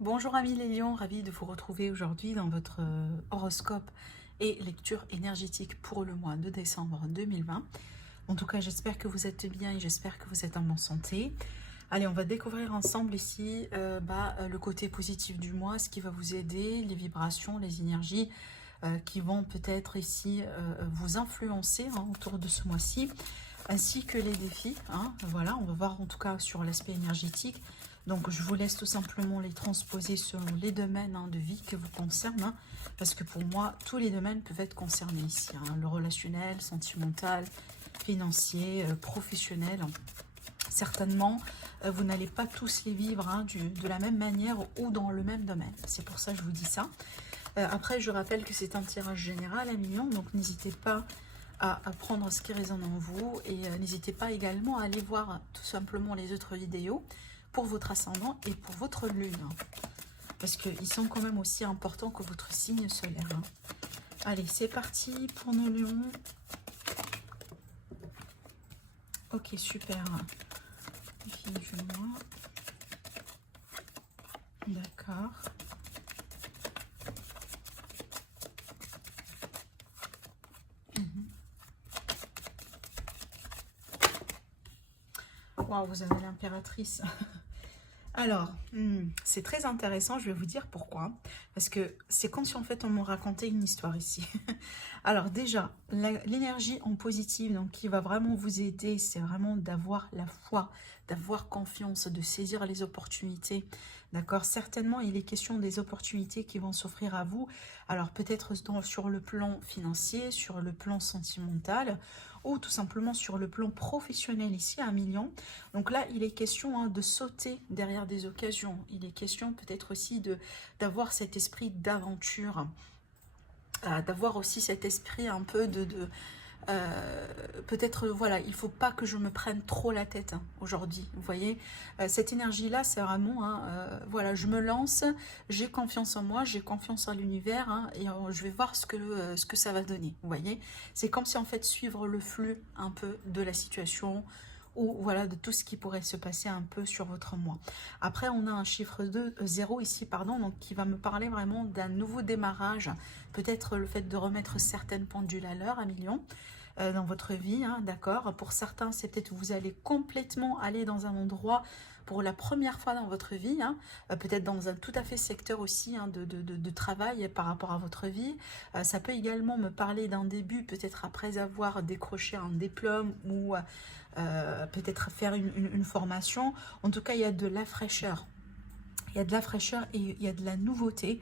Bonjour amis les lions, ravi de vous retrouver aujourd'hui dans votre horoscope et lecture énergétique pour le mois de décembre 2020. En tout cas, j'espère que vous êtes bien et j'espère que vous êtes en bonne santé. Allez, on va découvrir ensemble ici le côté positif du mois, ce qui va vous aider, les vibrations, les énergies qui vont peut-être ici vous influencer autour de ce mois-ci, ainsi que les défis. Voilà, on va voir en tout cas sur l'aspect énergétique. Donc je vous laisse tout simplement les transposer selon les domaines de vie qui vous concernent, parce que pour moi, tous les domaines peuvent être concernés ici. Le relationnel, sentimental, financier, professionnel. Certainement, vous n'allez pas tous les vivre de la même manière ou dans le même domaine. C'est pour ça que je vous dis ça. Après, je rappelle que c'est un tirage général à millions, donc n'hésitez pas à prendre ce qui résonne en vous et n'hésitez pas également à aller voir tout simplement les autres vidéos pour votre ascendant et pour votre lune, parce qu'ils sont quand même aussi importants que votre signe solaire. Allez, c'est parti pour nos lions. Ok, super. Défi du mois. D'accord. Waouh, vous avez l'impératrice. Alors, c'est très intéressant, je vais vous dire pourquoi. Parce que c'est comme si en fait on me racontait une histoire ici. Alors déjà, l'énergie en positive, donc qui va vraiment vous aider, c'est vraiment d'avoir la foi, d'avoir confiance, de saisir les opportunités. D'accord? Certainement, il est question des opportunités qui vont s'offrir à vous. Alors peut-être sur le plan financier, sur le plan sentimental, ou tout simplement sur le plan professionnel ici à 1 million. Donc là, il est question de sauter derrière des occasions. Il est question peut-être aussi d'avoir cet esprit d'aventure, d'avoir aussi cet esprit un peu peut-être, voilà, il faut pas que je me prenne trop la tête aujourd'hui, vous voyez. Cette énergie-là, c'est vraiment, voilà, je me lance, j'ai confiance en moi, j'ai confiance en l'univers, et je vais voir ce que ça va donner, vous voyez. C'est comme si, en fait, suivre le flux un peu de la situation, ou voilà, de tout ce qui pourrait se passer un peu sur votre mois. Après, on a un chiffre de 0 ici, pardon, donc qui va me parler vraiment d'un nouveau démarrage, peut-être le fait de remettre certaines pendules à l'heure à 1 million dans votre vie, d'accord. Pour certains, c'est peut-être que vous allez complètement aller dans un endroit pour la première fois dans votre vie, peut-être dans un tout à fait secteur aussi de travail par rapport à votre vie. Ça peut également me parler d'un début, peut-être après avoir décroché un diplôme ou peut-être faire une formation. En tout cas, il y a de la fraîcheur. Il y a de la fraîcheur et il y a de la nouveauté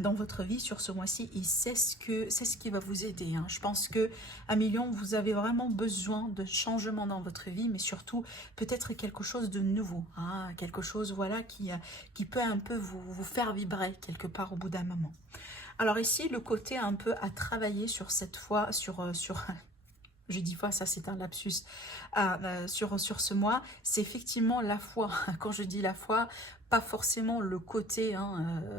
dans votre vie sur ce mois-ci, et c'est ce qui va vous aider. Je pense que à 1 million, vous avez vraiment besoin de changement dans votre vie, mais surtout peut-être quelque chose de nouveau, quelque chose, voilà, qui peut un peu vous faire vibrer quelque part au bout d'un moment. Alors ici, le côté un peu à travailler sur cette fois, sur je dis fois, ça c'est un lapsus, sur ce mois, c'est effectivement la foi. Quand je dis la foi, pas forcément le côté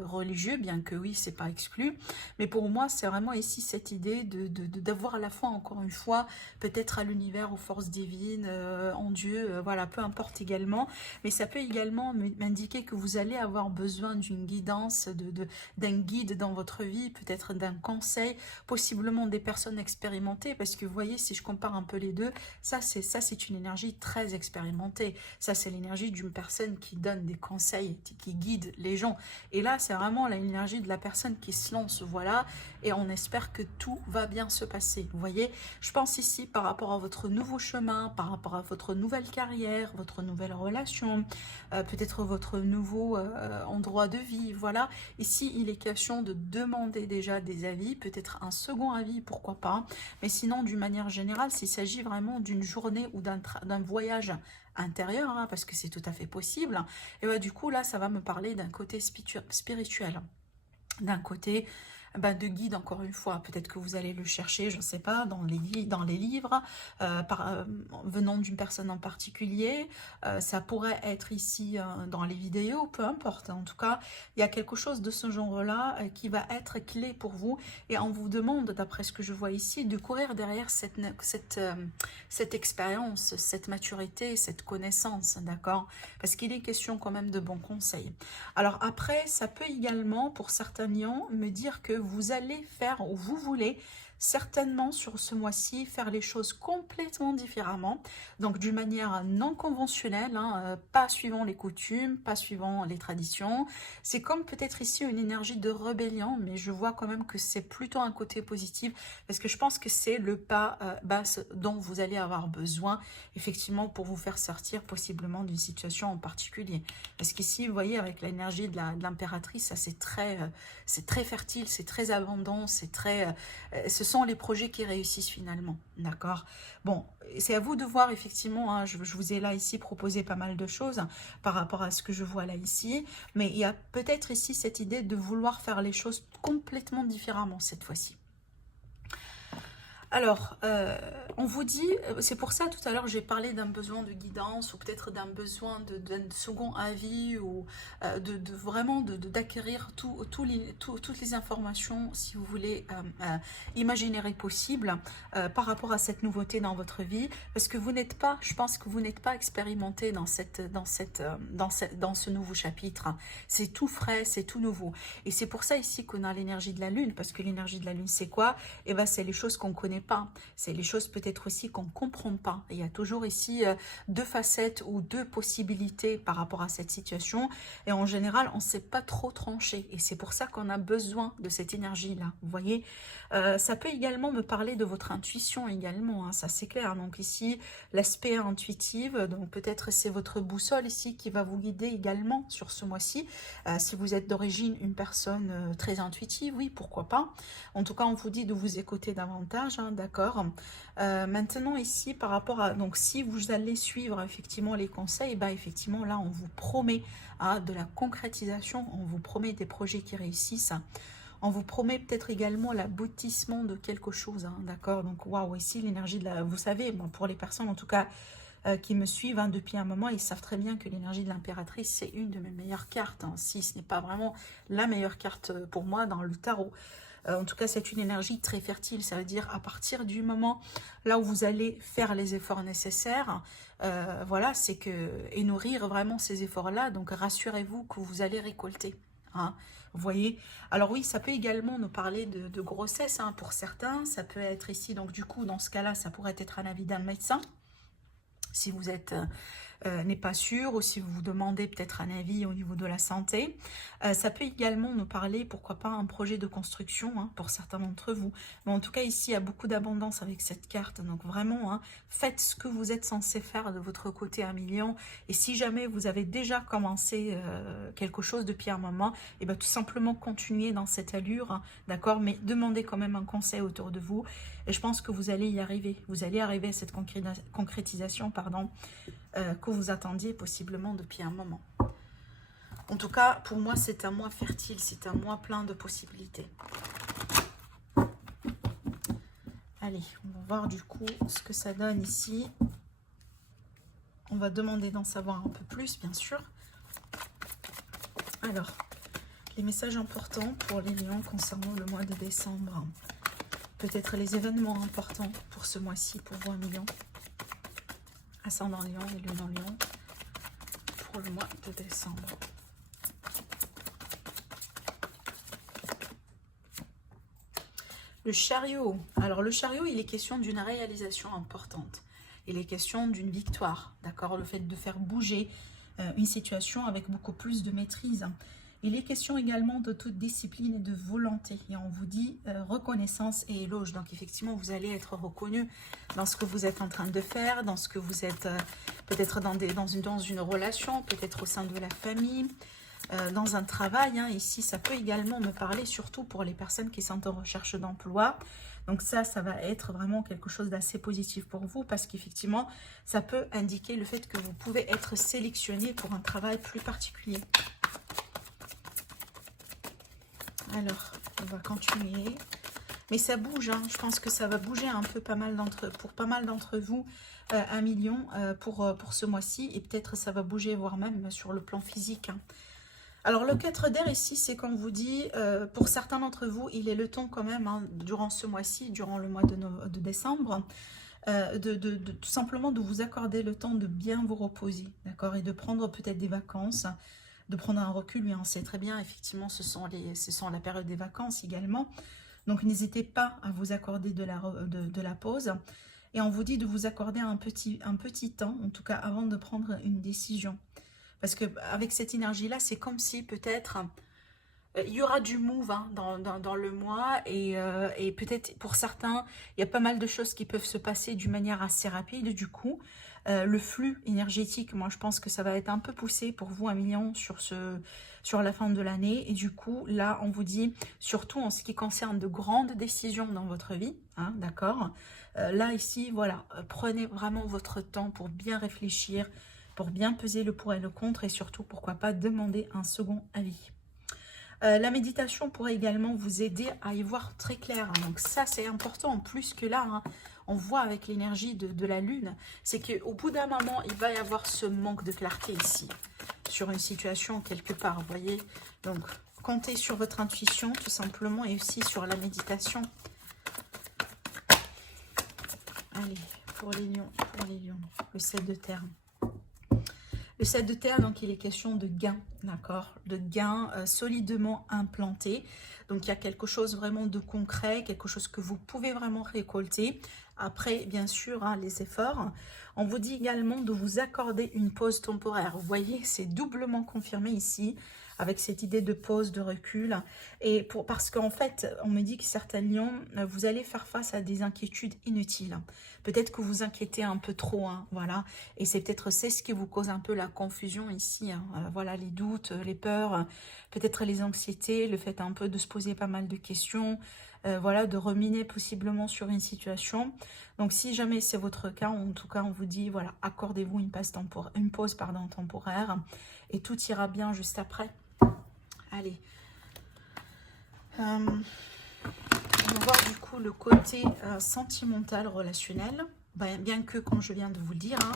religieux, bien que oui, c'est pas exclu, mais pour moi, c'est vraiment ici cette idée d'avoir la foi, encore une fois, peut-être à l'univers, aux forces divines, en Dieu, voilà, peu importe également, mais ça peut également m'indiquer que vous allez avoir besoin d'une guidance, d'un guide dans votre vie, peut-être d'un conseil, possiblement des personnes expérimentées, parce que vous voyez, si je compare un peu les deux, ça c'est une énergie très expérimentée. Ça, c'est l'énergie d'une personne qui donne des conseils, qui guide les gens. Et là, c'est vraiment l'énergie de la personne qui se lance, voilà, et on espère que tout va bien se passer. Vous voyez, je pense ici par rapport à votre nouveau chemin, par rapport à votre nouvelle carrière, votre nouvelle relation, peut-être votre nouveau endroit de vie, voilà. Ici, il est question de demander déjà des avis, peut-être un second avis, pourquoi pas. Mais sinon, d'une manière générale, s'il s'agit vraiment d'une journée ou d'un voyage intérieur, parce que c'est tout à fait possible, et du coup, là, ça va me parler d'un côté spirituel, d'un côté de guide, encore une fois. Peut-être que vous allez le chercher, je ne sais pas, dans les livres, venant d'une personne en particulier. Ça pourrait être ici dans les vidéos, peu importe. En tout cas, il y a quelque chose de ce genre-là qui va être clé pour vous. Et on vous demande, d'après ce que je vois ici, de courir derrière cette expérience, cette maturité, cette connaissance, d'accord? Parce qu'il est question quand même de bons conseils. Alors après, ça peut également, pour certains lions, me dire que vous allez faire, ou vous voulez, certainement sur ce mois-ci, faire les choses complètement différemment, donc d'une manière non conventionnelle, hein, pas suivant les coutumes, pas suivant les traditions. C'est comme peut-être ici une énergie de rébellion, mais je vois quand même que c'est plutôt un côté positif, parce que je pense que c'est le pas basse dont vous allez avoir besoin, effectivement, pour vous faire sortir possiblement d'une situation en particulier. Parce qu'ici, vous voyez, avec l'énergie de l'impératrice, ça c'est très fertile, c'est très abondant, c'est très... ce sont les projets qui réussissent finalement, d'accord? Bon, c'est à vous de voir effectivement, hein, je vous ai là ici proposé pas mal de choses par rapport à ce que je vois là ici, mais il y a peut-être ici cette idée de vouloir faire les choses complètement différemment cette fois-ci. Alors, on vous dit, c'est pour ça tout à l'heure j'ai parlé d'un besoin de guidance ou peut-être d'un besoin d'un second avis ou vraiment d'acquérir toutes les informations, si vous voulez, imaginaires possibles par rapport à cette nouveauté dans votre vie, parce que vous n'êtes pas, je pense que vous n'êtes pas expérimenté dans ce nouveau chapitre. C'est tout frais, c'est tout nouveau. Et c'est pour ça ici qu'on a l'énergie de la Lune, parce que l'énergie de la Lune, c'est quoi? Eh ben, c'est les choses qu'on connaît pas, c'est les choses peut-être aussi qu'on ne comprend pas. Il y a toujours ici deux facettes ou deux possibilités par rapport à cette situation, et en général on ne sait pas trop trancher, et c'est pour ça qu'on a besoin de cette énergie là, vous voyez. Ça peut également me parler de votre intuition également, hein, ça c'est clair. Donc ici l'aspect intuitif, donc peut-être c'est votre boussole ici qui va vous guider également sur ce mois-ci. Si vous êtes d'origine une personne très intuitive, oui, pourquoi pas. En tout cas, on vous dit de vous écouter davantage, hein, d'accord. Maintenant ici, par rapport à, donc si vous allez suivre effectivement les conseils, bah effectivement là, on vous promet de la concrétisation, on vous promet des projets qui réussissent. On vous promet peut-être également l'aboutissement de quelque chose, hein, d'accord. Donc waouh, ici l'énergie de la, vous savez, bon, pour les personnes en tout cas qui me suivent hein, depuis un moment, ils savent très bien que l'énergie de l'impératrice, c'est une de mes meilleures cartes, hein, si ce n'est pas vraiment la meilleure carte pour moi dans le tarot. En tout cas, c'est une énergie très fertile. Ça veut dire à partir du moment là où vous allez faire les efforts nécessaires, voilà, c'est que, et nourrir vraiment ces efforts-là, donc rassurez-vous que vous allez récolter. Hein, vous voyez. Alors oui, ça peut également nous parler de grossesse hein, pour certains. Ça peut être ici, donc du coup, dans ce cas-là, ça pourrait être un avis d'un médecin. Si vous êtes... n'est pas sûr, ou si vous vous demandez peut-être un avis au niveau de la santé. Ça peut également nous parler, pourquoi pas, un projet de construction hein, pour certains d'entre vous. Mais en tout cas, ici, il y a beaucoup d'abondance avec cette carte. Donc vraiment, hein, faites ce que vous êtes censé faire de votre côté 1 million. Et si jamais vous avez déjà commencé quelque chose depuis un moment, et bien tout simplement continuez dans cette allure, hein, d'accord? Mais demandez quand même un conseil autour de vous. Et je pense que vous allez y arriver. Vous allez arriver à cette concrétisation, pardon, que vous attendiez possiblement depuis un moment. En tout cas, pour moi, c'est un mois fertile, c'est un mois plein de possibilités. Allez, on va voir du coup ce que ça donne ici. On va demander d'en savoir un peu plus, bien sûr. Alors, les messages importants pour les lions concernant le mois de décembre. Peut-être les événements importants pour ce mois-ci, pour vous 1 million. Ascendant Lion et Lune en Lion pour le mois de décembre. Le chariot. Alors le chariot, il est question d'une réalisation importante. Il est question d'une victoire, d'accord? Le fait de faire bouger une situation avec beaucoup plus de maîtrise. Il est question également de toute discipline et de volonté. Et on vous dit reconnaissance et éloge. Donc effectivement, vous allez être reconnu dans ce que vous êtes en train de faire, dans ce que vous êtes peut-être dans une relation, peut-être au sein de la famille, dans un travail. Hein. Ici, ça peut également me parler surtout pour les personnes qui sont en recherche d'emploi. Donc ça va être vraiment quelque chose d'assez positif pour vous parce qu'effectivement, ça peut indiquer le fait que vous pouvez être sélectionné pour un travail plus particulier. Alors, on va continuer. Mais ça bouge, hein. Je pense que ça va bouger un peu pour pas mal d'entre vous, 1 million pour ce mois-ci. Et peut-être ça va bouger, voire même sur le plan physique, hein. Alors le 4 d'air ici, c'est comme vous dit, pour certains d'entre vous, il est le temps quand même, hein, durant ce mois-ci, durant le mois de décembre, tout simplement de vous accorder le temps de bien vous reposer, d'accord, et de prendre peut-être des vacances, de prendre un recul. Oui, on sait très bien, effectivement, ce sont la période des vacances également. Donc n'hésitez pas à vous accorder de la pause. Et on vous dit de vous accorder un petit temps, en tout cas avant de prendre une décision. Parce qu'avec cette énergie-là, c'est comme si peut-être il y aura du move, hein, dans le mois. Et peut-être pour certains, il y a pas mal de choses qui peuvent se passer d'une manière assez rapide. Du coup, le flux énergétique, moi je pense que ça va être un peu poussé pour vous, 1 million, sur la fin de l'année. Et du coup, là, on vous dit, surtout en ce qui concerne de grandes décisions dans votre vie, hein, d'accord, là, ici, voilà, prenez vraiment votre temps pour bien réfléchir, pour bien peser le pour et le contre, et surtout, pourquoi pas, demander un second avis. La méditation pourrait également vous aider à y voir très clair, hein. Donc ça, c'est important, plus que là, hein, on voit avec l'énergie de la lune, c'est qu'au bout d'un moment, il va y avoir ce manque de clarté ici, sur une situation quelque part, vous voyez. Donc, comptez sur votre intuition, tout simplement, et aussi sur la méditation. Allez, pour les lions, le 7 de terre. Le 7 de terre, donc il est question de gain, d'accord, de gain solidement implanté. Donc il y a quelque chose vraiment de concret, quelque chose que vous pouvez vraiment récolter. Après, bien sûr, hein, les efforts. On vous dit également de vous accorder une pause temporaire. Vous voyez, c'est doublement confirmé ici, avec cette idée de pause, de recul. Et parce qu'en fait, on me dit que certains lions, vous allez faire face à des inquiétudes inutiles. Peut-être que vous inquiétez un peu trop, hein, voilà. Et c'est ce qui vous cause un peu la confusion ici, hein. Voilà, les doutes, les peurs, peut-être les anxiétés, le fait un peu de se poser pas mal de questions, voilà, de ruminer possiblement sur une situation. Donc si jamais c'est votre cas, en tout cas on vous dit, voilà, accordez-vous une pause temporaire, et tout ira bien juste après. Allez. On va voir du coup le côté sentimental, relationnel. Bien que, comme je viens de vous le dire, hein,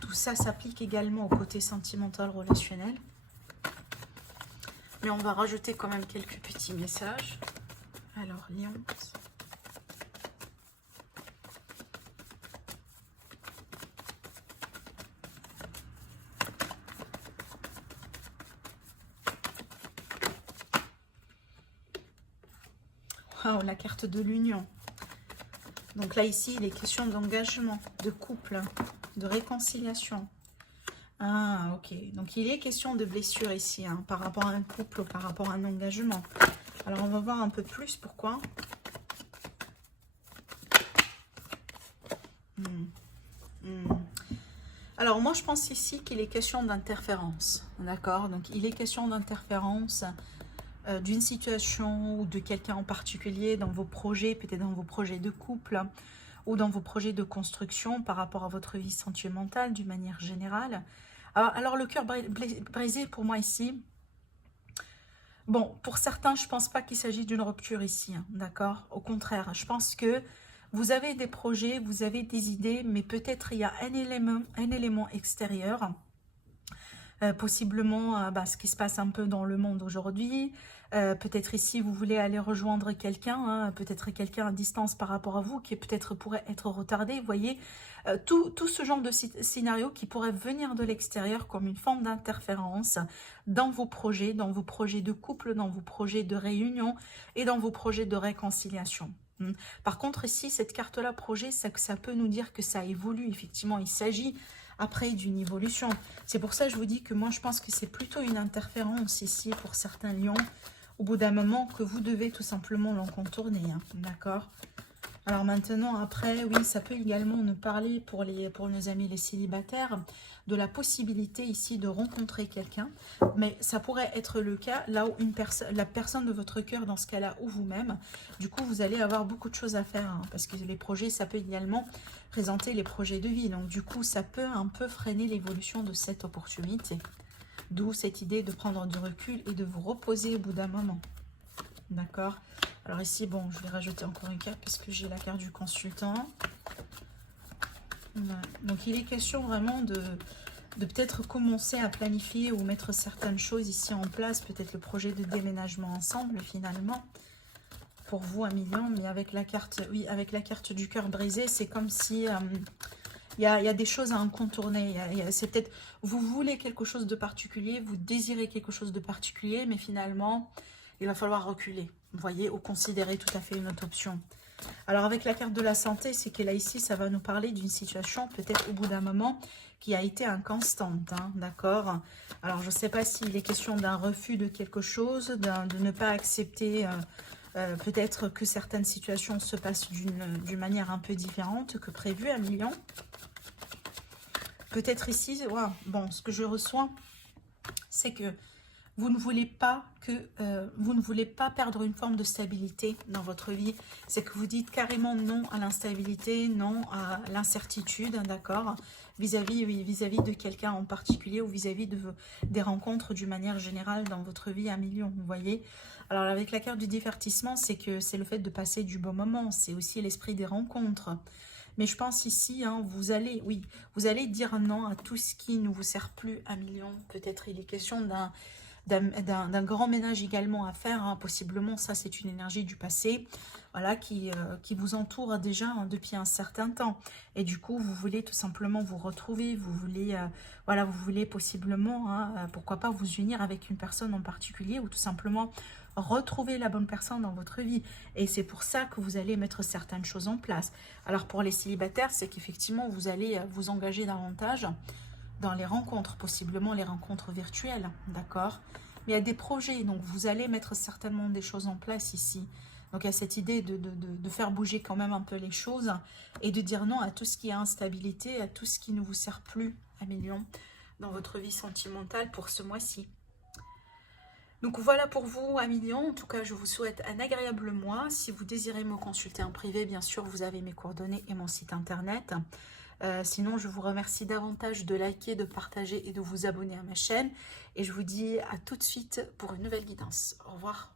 tout ça s'applique également au côté sentimental, relationnel. Mais on va rajouter quand même quelques petits messages. Alors, Lion. Wow, la carte de l'union. Donc là, ici, il est question d'engagement, de couple, de réconciliation. Ah, ok. Donc, il est question de blessure ici, hein, par rapport à un couple, par rapport à un engagement. Alors, on va voir un peu plus pourquoi. Alors, moi, je pense ici qu'il est question d'interférence. D'accord? Donc, il est question d'interférence d'une situation ou de quelqu'un en particulier dans vos projets, peut-être dans vos projets de couple ou dans vos projets de construction par rapport à votre vie sentimentale d'une manière générale. Alors le cœur brisé pour moi ici, bon, pour certains, je ne pense pas qu'il s'agit d'une rupture ici, hein, d'accord? Au contraire, je pense que vous avez des projets, vous avez des idées, mais peut-être il y a un élément extérieur, possiblement ce qui se passe un peu dans le monde aujourd'hui. Peut-être ici, vous voulez aller rejoindre quelqu'un, hein, peut-être quelqu'un à distance par rapport à vous, qui peut-être pourrait être retardé. Vous voyez, tout ce genre de scénario qui pourrait venir de l'extérieur comme une forme d'interférence dans vos projets de couple, dans vos projets de réunion et dans vos projets de réconciliation. Par contre, ici, cette carte-là, projet, ça peut nous dire que ça évolue. Effectivement, il s'agit après d'une évolution. C'est pour ça que je vous dis que moi, je pense que c'est plutôt une interférence ici pour certains lions. Au bout d'un moment, que vous devez tout simplement l'en contourner, hein, d'accord? Alors maintenant, après, oui, ça peut également nous parler pour nos amis les célibataires de la possibilité ici de rencontrer quelqu'un. Mais ça pourrait être le cas là où la personne de votre cœur, dans ce cas-là, ou vous-même. Du coup, vous allez avoir beaucoup de choses à faire, hein, parce que les projets, ça peut également présenter les projets de vie. Donc du coup, ça peut un peu freiner l'évolution de cette opportunité. D'où cette idée de prendre du recul et de vous reposer au bout d'un moment. d'accord? Alors ici, bon, je vais rajouter encore une carte puisque j'ai la carte du consultant. Ouais. Donc il est question vraiment de peut-être commencer à planifier ou mettre certaines choses ici en place, peut-être le projet de déménagement ensemble finalement, pour vous 1 million, mais avec la carte, oui, avec la carte du cœur brisé, c'est comme si il y a des choses à en contourner. C'est peut-être, vous voulez quelque chose de particulier, vous désirez quelque chose de particulier, mais finalement, il va falloir reculer, vous voyez, ou considérer tout à fait une autre option. Alors avec la carte de la santé, c'est que là ici, ça va nous parler d'une situation peut-être au bout d'un moment qui a été inconstante, hein, d'accord? Alors je ne sais pas s'il est question d'un refus de quelque chose, de ne pas accepter peut-être que certaines situations se passent d'une manière un peu différente que prévu, 1 million. Peut-être ici, wow, bon, ce que je reçois, c'est que vous ne voulez pas perdre une forme de stabilité dans votre vie. C'est que vous dites carrément non à l'instabilité, non à l'incertitude, d'accord, vis-à-vis de quelqu'un en particulier ou vis-à-vis des rencontres d'une manière générale dans votre vie, 1 million, vous voyez. Alors avec la carte du divertissement, c'est que c'est le fait de passer du bon moment, c'est aussi l'esprit des rencontres. Mais je pense ici, hein, vous allez dire non à tout ce qui ne vous sert plus, 1 million. Peut-être il est question d'un grand ménage également à faire, hein. Possiblement ça c'est une énergie du passé, voilà, qui vous entoure déjà, hein, depuis un certain temps, et du coup vous voulez tout simplement vous retrouver, vous voulez voilà, vous voulez possiblement, hein, pourquoi pas vous unir avec une personne en particulier, ou tout simplement retrouver la bonne personne dans votre vie, et c'est pour ça que vous allez mettre certaines choses en place. Alors pour les célibataires, c'est qu'effectivement vous allez vous engager davantage dans les rencontres, possiblement les rencontres virtuelles, d'accord? Mais il y a des projets, donc vous allez mettre certainement des choses en place ici. Donc il y a cette idée de faire bouger quand même un peu les choses et de dire non à tout ce qui est instabilité, à tout ce qui ne vous sert plus, 1 million, dans votre vie sentimentale pour ce mois-ci. Donc voilà pour vous, 1 million. En tout cas, je vous souhaite un agréable mois. Si vous désirez me consulter en privé, bien sûr, vous avez mes coordonnées et mon site internet. Sinon, je vous remercie davantage de liker, de partager et de vous abonner à ma chaîne. Et je vous dis à tout de suite pour une nouvelle guidance. Au revoir.